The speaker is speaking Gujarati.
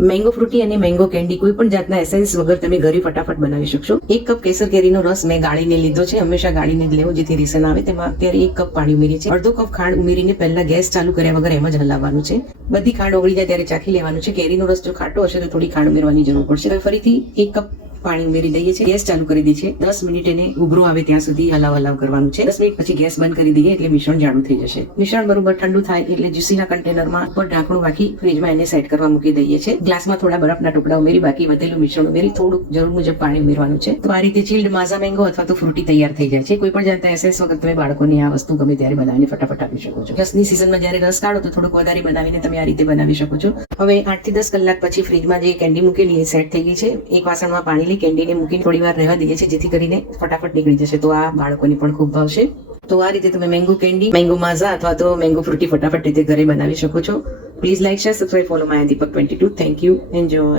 મેંગો ફ્રૂટી અને મેંગો કેન્ડી કોઈ પણ જાતના એસેન્સ વગર તમે ઘરે ફટાફટ બનાવી શકશો. એક કપ કેસર કેરીનો રસ મેં ગાળીને લીધો છે. હંમેશા ગાળીને જ લેવો, જેથી રીસન આવે. તેમાં અત્યારે એક કપ પાણી ઉમેરી છે અડધો કપ ખાંડ ઉમેરીને પહેલા ગેસ ચાલુ કર્યા વગર એમ જ હલાવવાનું છે. બધી ખાંડ ઓગળી જાય ત્યારે ચાખી લેવાનું છે. કેરીનો રસ જો ખાટો હશે તો થોડી ખાંડ ઉમેરવાની જરૂર પડશે. ફરીથી એક કપ પાણી ઉમેરી દઈએ છીએ. ગેસ ચાલુ કરી દઈએ છીએ. દસ મિનિટ એને ઉભરો આવે ત્યાં સુધી હલાવ હલાવ કરવાનું છે. દસ મિનિટ પછી ગેસ બંધ કરી દઈએ એટલે મિશ્રણ જાડું થઈ જશે. મિશ્રણ બરોબર ઠંડુ થાય એટલે જ્યુસીના કન્ટેનરમાં પર ઢાંકણું રાખી ફ્રીજમાં એને સેટ કરવા મૂકી દઈએ છીએ. ગ્લાસમાં થોડા બરફના ટુકડા ઉમેરી, બાકી વધેલું મિશ્રણ ઉમેરી, થોડુંક જરૂર મુજબ પાણી ઉમેરવાનું છે. તો આ રીતે ચીલ્ડ માઝા મેંગો અથવા તો ફ્રૂટી તૈયાર થઈ જાય છે. કોઈ પણ જાતે એસેસ વગર તમે બાળકોને આ વસ્તુ ગમે ત્યારે બનાવીને ફટાફટ આપી શકો છો. રસની સિઝનમાં જ્યારે રસ કાઢો તો થોડુંક વધારે બનાવીને તમે આ રીતે બનાવી શકો છો. હવે આઠથી દસ કલાક પછી ફ્રીજમાં જે કેન્ડી મૂકેલી એ સેટ થઈ ગઈ છે. એક વાસણમાં પાણી લઈ કેન્ડીને મૂકીને થોડી વાર રહેવા દઈએ છીએ, જેથી કરીને ફટાફટ નીકળી જશે. તો આ બાળકોને પણ ખૂબ ભાવશે. તો આ રીતે તમે મેંગો કેન્ડી, મેંગો માઝા અથવા તો મેંગો ફ્રૂટી ફટાફટ રીતે ઘરે બનાવી શકો છો. Please like share subscribe follow my Deepak twenty two thank you enjoy